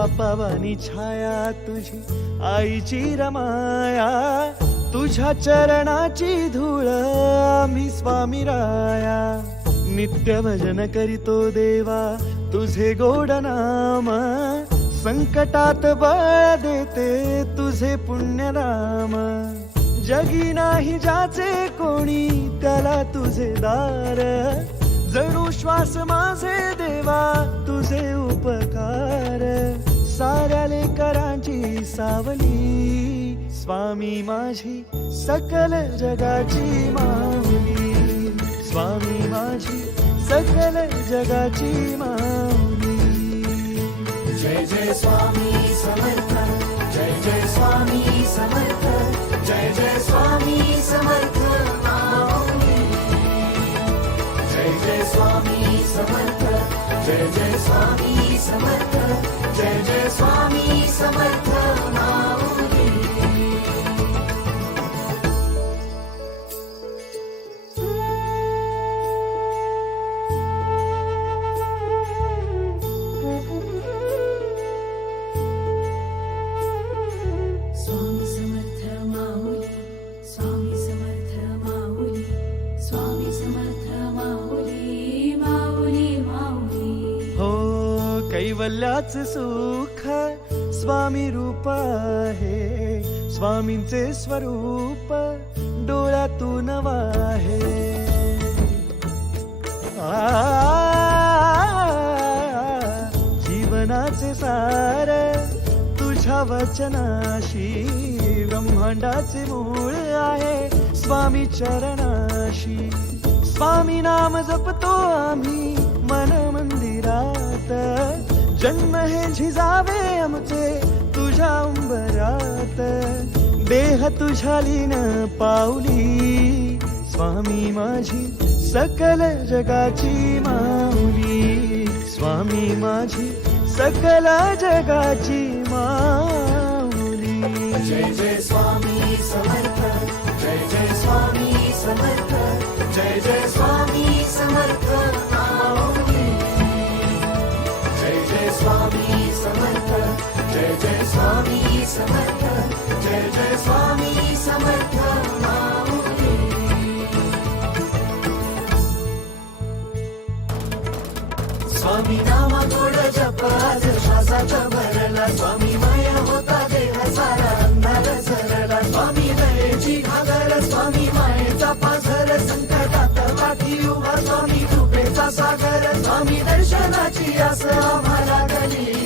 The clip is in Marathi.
बापावानी छाया तुझी आईची रमाया, तुझ्या चरणाची धूळ आम्ही स्वामी राया. नित्य भजन करीतो देवा तुझे गोड नाम, संकटात बळ देते तुझे पुण्य नाम. जगी नाही ज्याचे कोणी त्याला तुझे दार, जणू श्वास माझे देवा तुझे उपकार. साऱ्या लेकरांची सावली स्वामी माझी सकल जगाची माऊली, स्वामी माझी सकल जगाची माऊली. जय जय स्वामी समर्थ, जय जय स्वामी समर्थ, जय जय स्वामी समर्थ माऊली. जय जय स्वामी समर्थ, जय जय स्वामी समर्थ, जय जय स्वामी समर्थ माऊली. स्वामी समर्थ माऊली, स्वामी समर्थ माऊली, स्वामी समर्थ माऊली, माऊली माऊली. हो कैवल्याच सुख स्वामी रूप आहे, स्वामींचे स्वरूप डोळ्यातून वाहे. जीवनाचे सार तुझ्या वचनाशी, ब्रह्मांडाचे मूळ आहे स्वामी चरणाशी. स्वामी नाम जपतो आम्ही मन मंदिरात, जन्म हे झिजावे आमचे तुझ्या उंबरात. देह तुझ्या लीन पावली स्वामी माझी सकल जगाची माऊली, स्वामी माझी सकल जगाची माऊली. जय जय स्वामी समर्थ, जय जय स्वामी समर्थ, जय जय स्वामी समर्थ माऊली. जय जय स्वामी समर्थ, जय जय स्वामी समर्थ, जय जय स्वामी समर्थ माऊली. स्वामी नामा गोड जप आज श्वासाच्या भरला, स्वामी माया होता देह सारा अंधार सरला. स्वामी दयेची घागर, स्वामी मायेचा पाझर, संकटात पाठी उभा स्वामी कृपेचा सागर. स्वामी दर्शनाची आस आम्हाला गली,